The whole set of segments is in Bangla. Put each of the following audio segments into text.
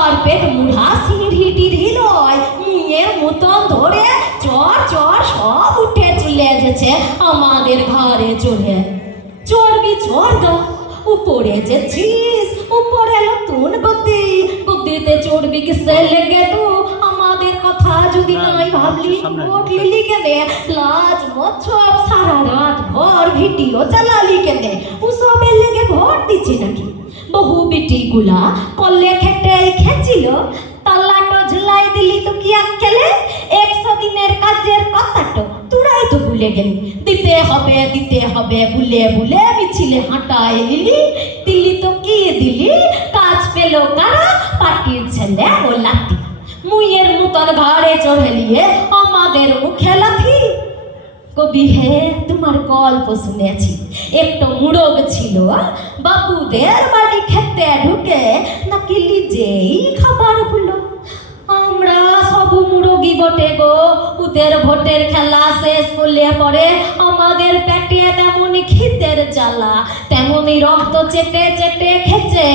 আর পেট মুড়া সিঁড়ি টিড়ি লয়, মুয়ের মতন ধরে চর চর সব উঠে চলে যেছে আমাদের ঘরে চড়ে। চড়বি চড় গা, উপরে যেছিস, উপরে নতুন গতি, গতিতে চড়বি কিসে লেগে তু? আমাদের কথা যদি নাই ভাবলি, উঠলি কেনে? লাজ মচ্ছব সারা রাত ভর ভিডিও চালালি কেনে? উসবের লেগে ভর দিচ্ছি নাকি? বহু বিটি গুলা কলে খেটে খেছিল, তালাটো ঝুলাই দিলি তো কি আক্কেলে? 100 দিনের কাজের কথাটো তোরাই তো ভুলে গেলি। দিতে হবে ভুলে ভুলে মিছিলে হাঁটাই লিলি, দিলি তো কি দিলি? কাজ পেল কারা? পাটির ছেলে ও লাঠি। মুইয়ের মতন ঘরে চড়ে নিয়ে আমাদের মুখে লাথি। কবি হে, তোমার গল্প শুনেছি। একটা মুরগ ছিল, বাবুদের বাড়ি খেতে ঢুকে নাকি নিজেই খাবার হলো। আমরা সব মুরগি বটে গো, ওদের ভোটের খেলা শেষ করলে পরে আমাদের পেটে তেমনই খিদের জ্বালা, তেমনই রক্ত চেটে চেটে খেছে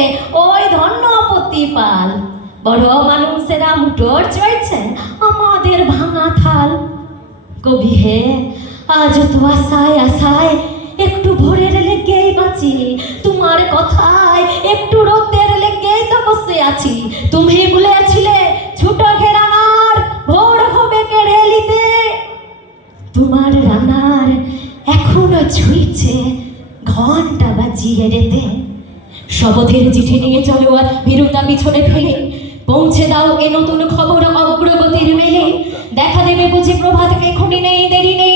ওই ধন্য প্রতিপাল। বড় মানুষেরা মুটোর চড়ছে আমাদের ভাঙা থাল। কবি হে, আজ তো আশায় আশায় একটু ভোরের লেগেই বাঁচি, তোমার কথায় একটু রোদের লেগেই তো বসে আছি। তুমি বলেছিলে ছোট ঘেরানার ভোর হবে কেড়ে নিতে, তোমার রানার এখনো ছুঁইছে ঘন্টা বাজিয়ে রেতে। শপথের চিঠি নিয়ে চলো আর ভীরুতা পিছনে ফেলে, পৌঁছে দাও এ নতুন খবর অগ্রগতির মেলে। দেখা দেবে বুঝি প্রভাতকে, খুঁটি নেই দেরি নেই